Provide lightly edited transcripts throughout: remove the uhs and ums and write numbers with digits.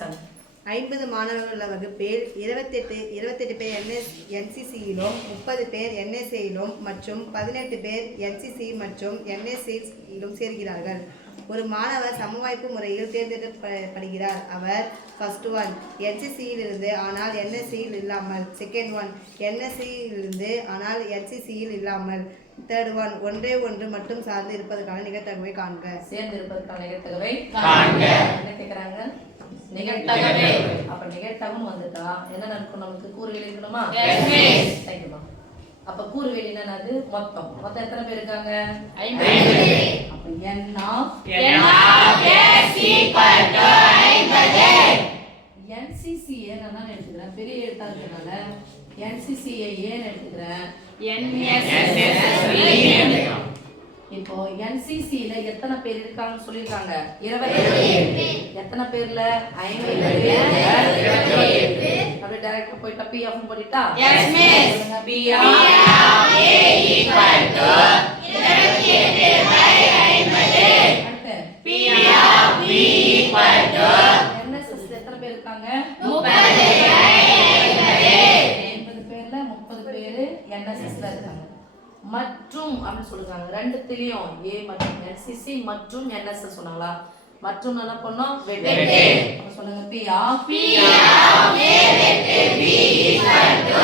சாமி. 50 மாணவர்கள் உள்ள வகுப்பில் 28 பேர் NCCயிலும் 30 பேர் NSAயிலும் மற்றும் 18 பேர் NCC மற்றும் NSAயிலும் சேர்கிறார்கள். ஒரு மாணவர் சமவாய்ப்பு முறையில் தேர்ந்தெடுக்கப்படுகிறார். அவர் ஃபர்ஸ்ட் ஒன் NCCயில் இருந்து ஆனால் NSAயில் இல்லாமல், செகண்ட் ஒன் NSAயில் இருந்து ஆனால் NCCயில் இல்லாமல், தேர்ட் ஒன் ஒன்றே ஒன்று மட்டும் சார்ந்து இருப்பதற்கான நிகழ்தகவை காண்க. சேர்ந்து இருப்பதற்கான நிகழ்தகவை காண்க. என்ன கேக்குறாங்க? நிகழ்தகவே. அப்ப நிகழ்தகவு வந்துட்டா என்ன நடக்கும்? நமக்கு கூறுகள் இருக்கணுமா? சரிமா. அப்ப கூறுகள் என்னது? மொத்தம் எத்தனை பேர் இருக்காங்க? 50. அப்ப n of s equal to 50. NCC என்னன்னா எடுத்துக்கிறேன், பெரிய எழுத்தா இருக்கனால NCC ஏன்னு எடுத்துக்கிறேன், இப்போ NCC ல எத்தனை பேர் இருக்காங்கன்னு சொல்லிருக்காங்க? 27. எத்தனை பேர்ல? 50 பேர். 27. அப்படியே டைரக்டா போய்ட்டா P of போடிட்டா? Yes miss. P of A equal to 27/50. அடுத்து P of B equal to NSS எத்தனை பேர் இருக்காங்க? 30. 50 பேர்ல 30 பேர் NSS ல இருக்காங்க. மற்றும் அப்படின்னு சொல்றாங்க. ரெண்டுத்திலயும் A மற்றும் NCC மற்றும் NSS சொன்னாங்களா? மற்றும் என்ன பண்ணோம்? வெட்டு. அப்ப சொல்லுங்க P of A வெட்டு B equal to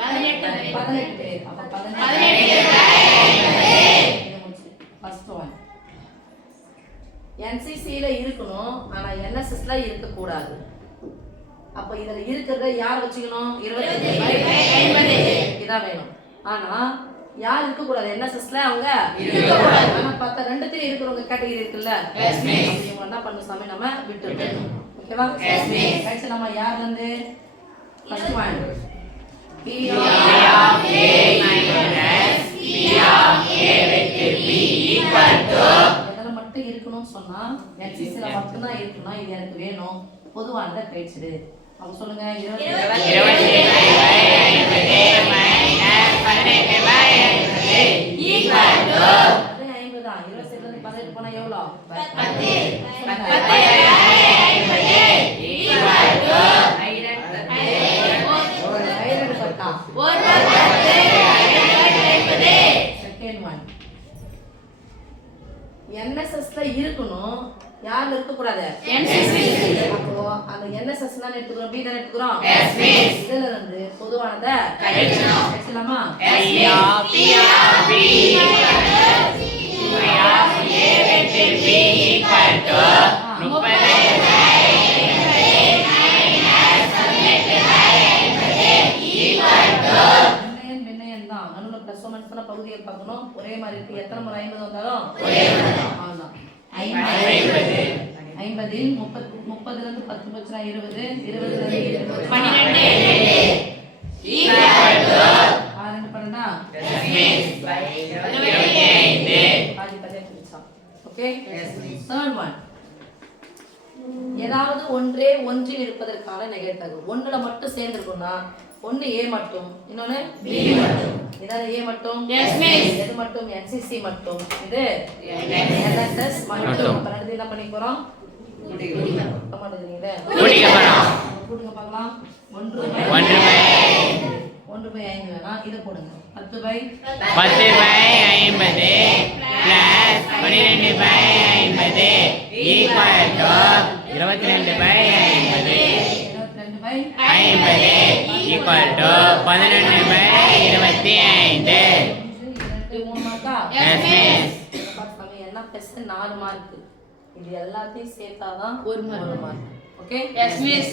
18 பேர். அப்ப 18/50. இது முடிச்சு. ஃபர்ஸ்ட் ஒன் NCC ல இருக்கணும், ஆனா NSS ல இருக்க கூடாது. அப்ப இதுல இருக்கிறத யார் வச்சுக்கணும்? 25/50 இதான் வேணும். ஆனா யார் இருக்க கூடாது? NSSல அவங்க இருக்க கூடாது. ஆனா பார்த்தா ரெண்டுத்திலே இருக்கிறவங்க கேட்டகரி இருக்குல்ல, எஸ் மிஸ். இவங்க என்ன பண்ணு சாமி, நம்ம விட்டுறணும். ஓகேவா? Yes miss. கடைசி நம்ம யார் வந்து first one P of A minus P of A with B equal to இதெல்லாம் மட்டும் இருக்கணும்னு சொன்னா NCCல மட்டும் தான் இருக்கணும். இது எனக்கு வேணும், பொதுவானதை கழிச்சிடு. அப்ப சொல்லுங்க 27/50 equal to 50 தான். 27 ல 18 போனா எவ்வளவு? 10. 10/50 equal to ஒரு 10/50. செகண்ட் ஒன் NSS ல இருக்கணும், யார்ல இருக்க கூடாது? NCC. அப்போ அந்த NSS ல எடுத்துக்கிறோம், B தான் எடுத்துக்கிறோம். Yes miss. இதுல இருந்து பொதுவானத கழிக்கணும். கழிச்சலாமா? Yes miss. P of B P of A with B equal to 30/50 equal to விண்ணயம் தான். நடுவுல பிளஸ் மைனஸ் பண்ண பகுதியை பார்க்கணும். ஒரே மாதிரி இருக்கு. எத்தனை முறை 50 வந்தாலும் ஒரே மாதிரி தான். அவ்வளவுதான். 50 50 30 ல இருந்து 10 போச்சுனா 20 20 ல இருந்து 12 equal to 12 பண்ணா எஸ் மிஸ் 25 பாதி பிடிச்சா. ஓகே தேர்ட் ஒன் ஏதாவது ஒன்றே ஒன்றில் இருப்பதற்கான நிகழ்தகவு. ஒண்ணுல மட்டும் சேர்ந்து இருக்கும்னா ஒன்னு A மட்டும், இன்னொன்னு B மட்டும். இதால A மட்டும், எஸ் மிஸ். இது மட்டும் NCC மட்டும், இது NSS மட்டும். அப்ப ரெண்டு என்ன பண்ணி போறோம்? கூட்டிக்க போறோம். கூட்டுங்க பார்க்கலாம். 1/5 வேணா இத போடுங்க. 10/50 plus 12/50 equal to 22/50 equal to 11/25. Yes miss. என்ன பிளஸ் 4 மார்க். இது எல்லாத்தையும் சேர்த்தாதான் 1 மார்க். Okay yes miss.